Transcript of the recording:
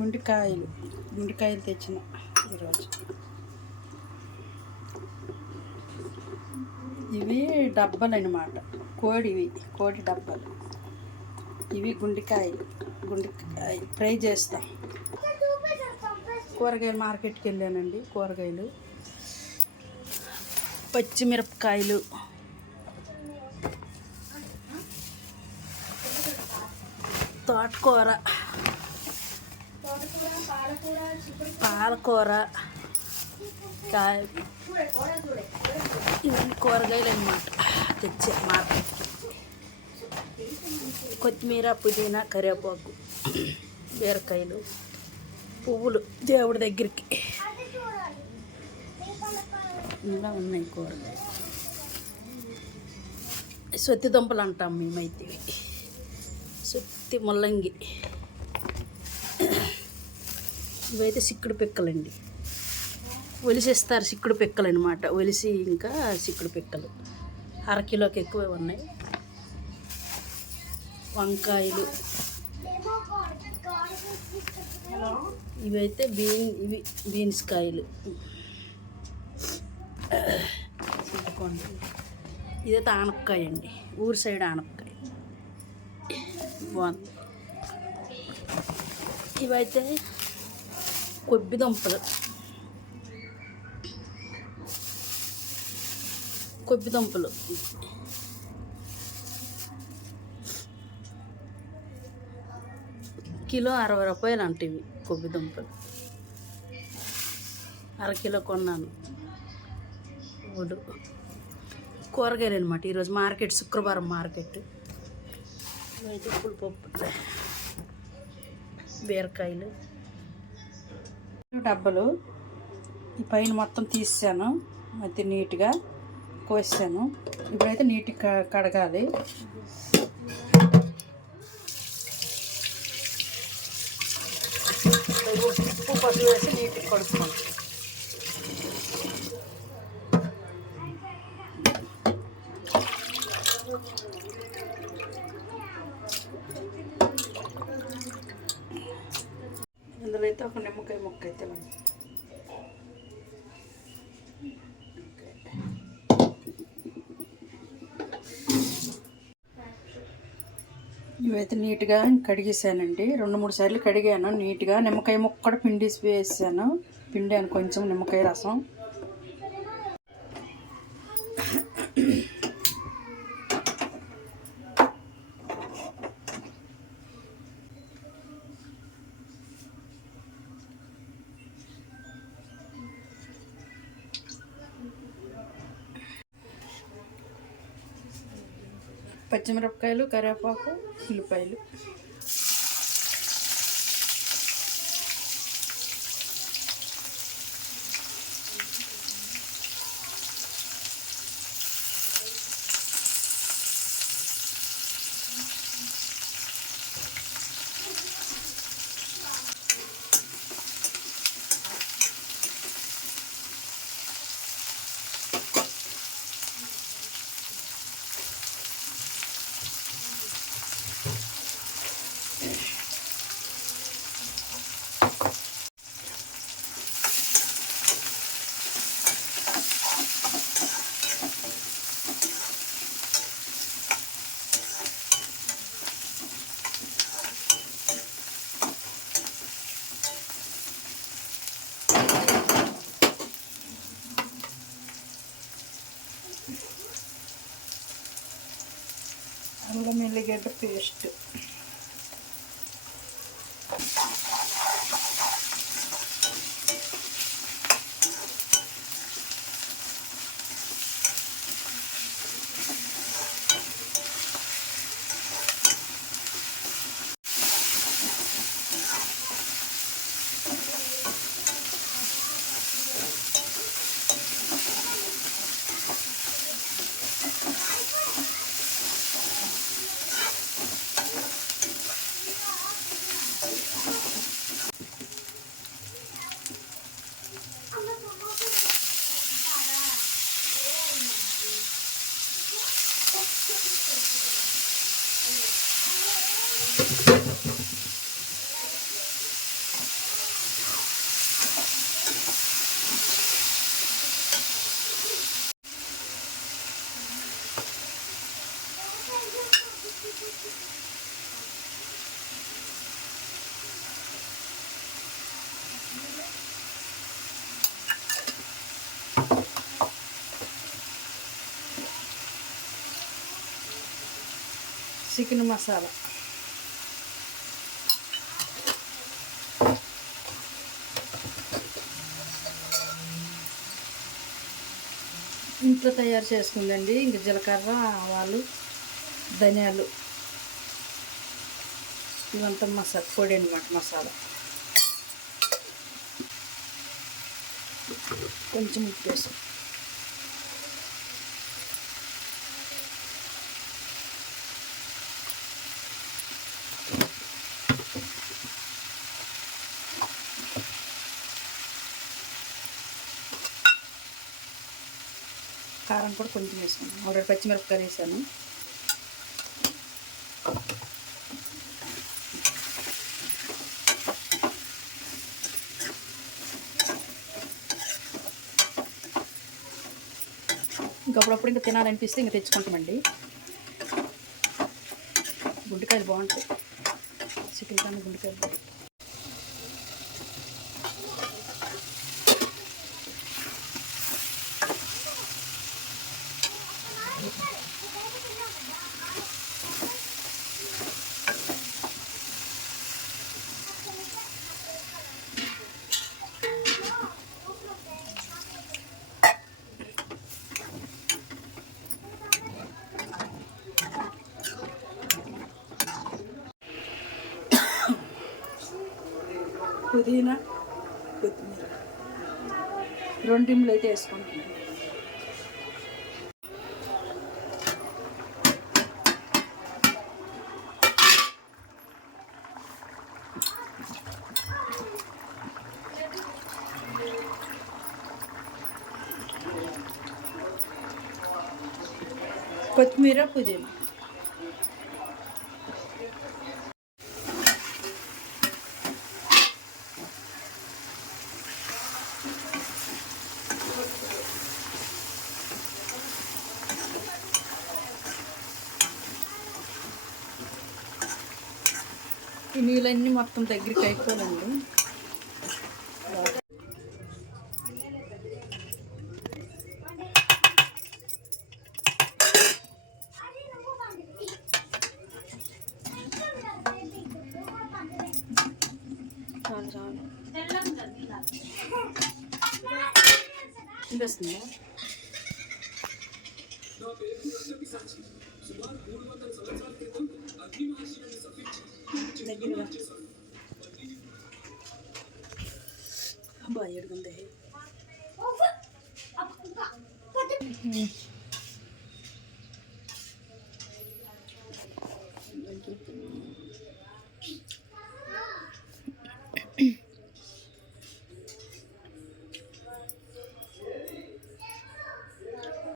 గుండెకాయలు తెచ్చిన ఈరోజు. ఇవి డబ్బాలు అన్నమాట, కోడి డబ్బాలు. ఇవి గుండెకాయ ఫ్రై చేస్తాం. కూరగాయలు మార్కెట్కి వెళ్ళానండి. కూరగాయలు, పచ్చిమిరపకాయలు, తోటకూర, పాలకూర, ఇవన్నీ కూరగాయలు అన్నమాట తెచ్చే మార్కెట్కి. కొత్తిమీర, పుదీనా, కరివేపాకు, బీరకాయలు, పువ్వులు దేవుడి దగ్గరికి ఇలా ఉన్నాయి కూరగాయలు. సొత్తి దుంపలు అంటాం మేమైతే. సొత్తి ముల్లంగి. ఇవైతే సిక్కుడు పిక్కలండి. ఒలిసేస్తారు సిక్కుడు పిక్కలు అనమాట. ఒలిసి ఇంకా సిక్కుడు పిక్కలు అరకిలోకి ఎక్కువే ఉన్నాయి. వంకాయలు. ఇవైతే బీన్స్ కాయలు. చింతపండు. ఇదైతే ఆనపకాయ అండి, ఊరి సైడ్ ఆనపకాయ బాగుంది. ఇవైతే కొబ్బి దుంపలు. కిలో 60 రూపాయలు అంటే ఇవి కొబ్బి దుంపలు. అరకిలో కొన్నాను. కూరగాయలు అనమాట ఈరోజు మార్కెట్, శుక్రవారం మార్కెట్. ఇవైతే పులిపప్పు, బీరకాయలు. డబ్బలు ఈ పైన మొత్తం తీసాను, మధ్య నీట్గా కోసాను. ఇప్పుడైతే నీట్గా కడగాలి. ఉప్పు, పసుపు వేసి నీట్గా కడుక్కోండి. ఇందులో అయితే ఒక నిమ్మకాయ ముక్క అయితే ఇవైతే నీట్గా కడిగేసానండి. 2-3 సార్లు కడిగాను నీట్గా. నిమ్మకాయ ముక్క కూడా పిండాను కొంచెం నిమ్మకాయ రసం. పచ్చిమిరపకాయలు, కరివేపాకు, ఉల్లిపాయలు. అల్లం ఎల్లిగడ్డ పేస్ట్. చికెన్ మసాలా, ఇంట్లో తయారు చేసుకుందండి. ఇంక జీలకర్ర, ఆవాలు, ధనియాలు ఇవంతా పొడి అనమాట. మసాలా కొంచెం ఉప్పు వేసాం. కారం కూడా కొంచెం వేసాను. ఆల్రెడీ పచ్చిమిరపకాయలు వేసాను. ఇంకప్పుడప్పుడు ఇంకా తినాలనిపిస్తే ఇంకా తెచ్చుకుంటామండి. గుండెకాయలు బాగుంటాయి. చికెన్ కన్నా గుండెకాయలు బాగుంటాయి. పుదీనా, కొత్తిమీర 2 టిమ్ములు అయితే వేసుకుంటున్నాను. కొత్తిమీర, పుదీనా ఈ నీళ్ళన్నీ మొత్తం దగ్గరికి అయిపోవాలండి. చాలు చాలు అనిపిస్తుందా? దగ్గరగా అబ్బా ఏడుగుంది.